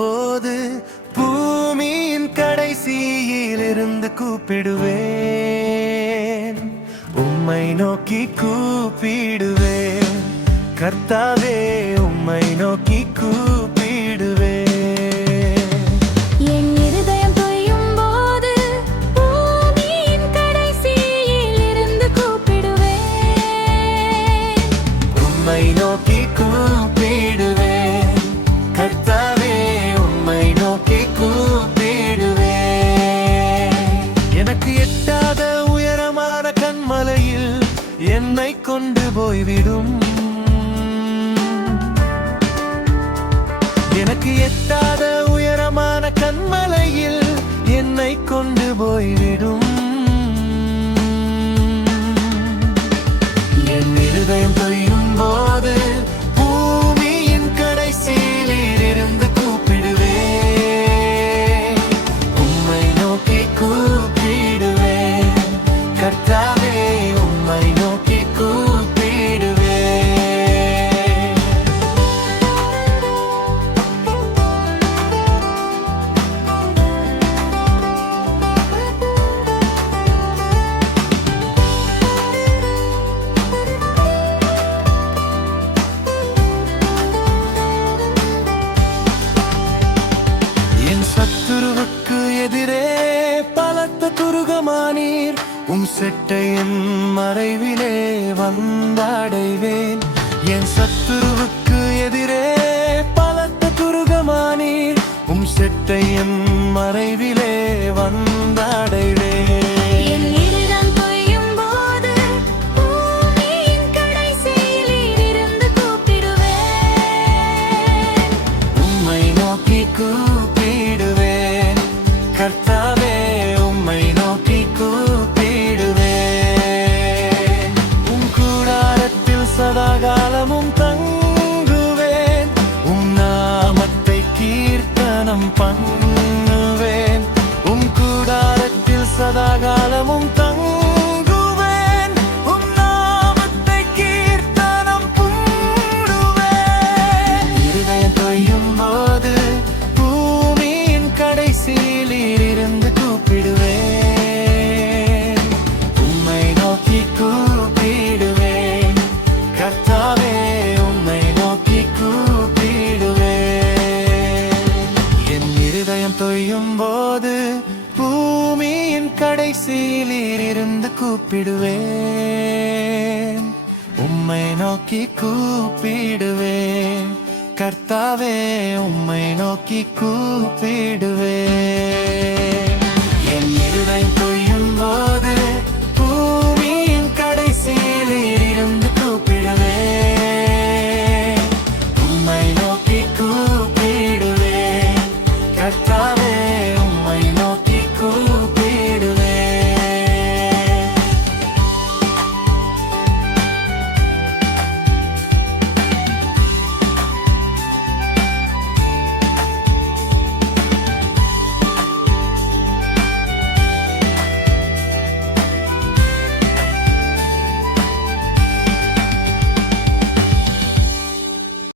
போது பூமியின் கடைசியிலிருந்து கூப்பிடுவேன். உம்மை நோக்கி கூப்பிடுவேன். கர்த்தாவே, உம்மை நோக்கி கூப்பிடுவேன். என் இருதயம் தொய்யும் போது பூமியின் கடைசியிலிருந்து கூப்பிடுவேன். உம்மை நோக்கி கூப்பிடுவேன். கர்த்தாவே, உம்மை நோக்கி கூப்பிடுவேன். எனக்கு எட்டாத உயரமான கன்மலையில் என்னை கொண்டு போய்விடும். எனக்கு எட்டாத உயரமான கன்மலையில் என்னை கொண்டு போய்விடும். என் இருதயம் தொய்யும் போது பூமியின் கடைசியிலிருந்து கூப்பிடுவேன். உம்மை நோக்கி கூப்பிடுவேன். கர்த்தாவே, உம்மை நோக்கி கூப்பிடுவேன். என் சத்துருவுக்கு எதிரே பலத்த துருகமானீர். உம் செட்டையின் மறைவிலே வந்தடைவேன். என் சத்துருவுக்கு எதிரே பலத்த துருகமானீர். உம் செட்டையின் மறைவிலே வந்தடைவேன். என் இருதயம் தொய்யும் போது பூமியின் கடைசியிலிருந்து கூப்பிடுவேன். உம்மை நோக்கி கூப்பிடுவேன். கர்த்தாவே, உம்மை நோக்கி கூப்பிடுவேன். உம் கூடாரத்தில் சதாகாலமும் தங்குவேன். உம் நாமத்தை கீர்த்தனம் பண்ணுவேன். உம் கூடாரத்தில் சதாகாலமும் தங்குவேன். உம் நாமத்தை கீர்த்தனம் பண்ணுவேன். இருதயம் தொய்யும் போது பூமியின் கடைசியிலிருந்து கூப்பிடுவேன். உம்மை நோக்கி கூப்பிடுவேன். கர்த்தாவே, உம்மை நோக்கி கூப்பிடுவேன். என் இருதயம் தொய்யும் போது பூமியின் கடைசியிலிருந்து கூப்பிடுவேன். உம்மை நோக்கி கூப்பிடுவேன். கர்த்தாவே, உம்மை நோக்கி கூப்பிடுவேன்.